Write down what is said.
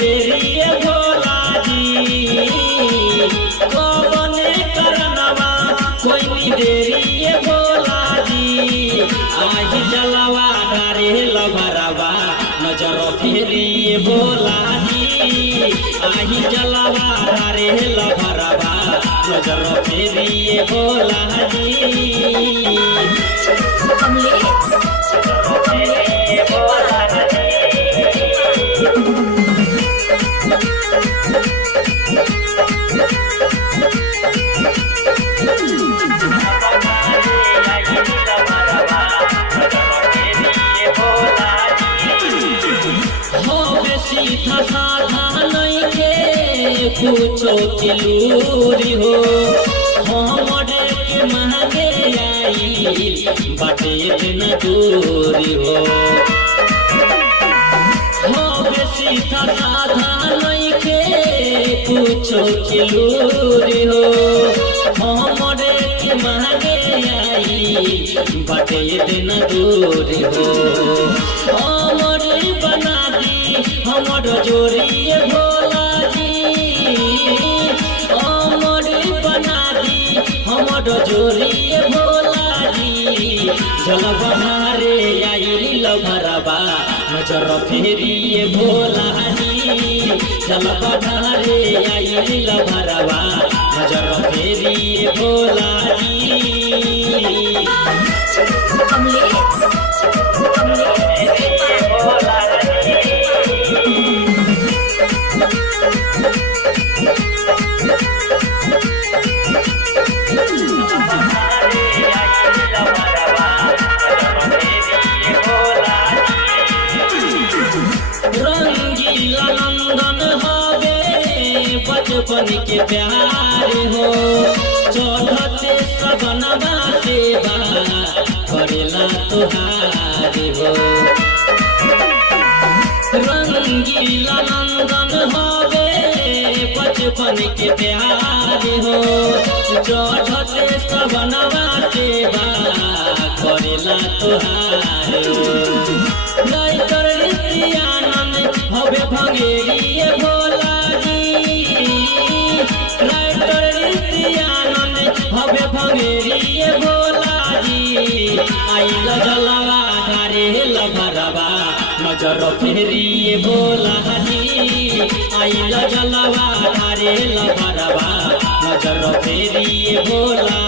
देरी भोला जी कौने करनवा कोई देरी भोला जी आही जलवा डारे लभरवा नजर फेरी भोला जी आही जलवा डारे लभरवा नजर फेरी भोला जी सीधा साधा नहीं के पूछो किलूरी हो हमरे के महंगे आई बाटे न दूरी हो सीधा साधा नहीं के पूछो किलूरी हो हमरे के महंगे आई बाटे न दूरी हो हमरे बना हमर जोरी भोला जी हमर बना दी हमर जोरी भोला जी जल बहारे आई लभरवा नजर फेरी भोला जी जल बहारे आई लभरवा नजर फेरी भोला जी रंगीला नंदन हवे बचपन के प्यार हो चढ़ते सबनवा सेवा करेला तुहार हो रंगीला नंदन हवे बचपन के प्यार हो चढ़ते सबनवा सेवा करेला तुहार हो हवे भंगेरी भोला जी राइटर आनंद हवे भंगेरी भोला जी आइल जलवा डारे लभरवा नजर फेरी भोला जी आइल जलवा डारे लभरवा नजर फेरी भोला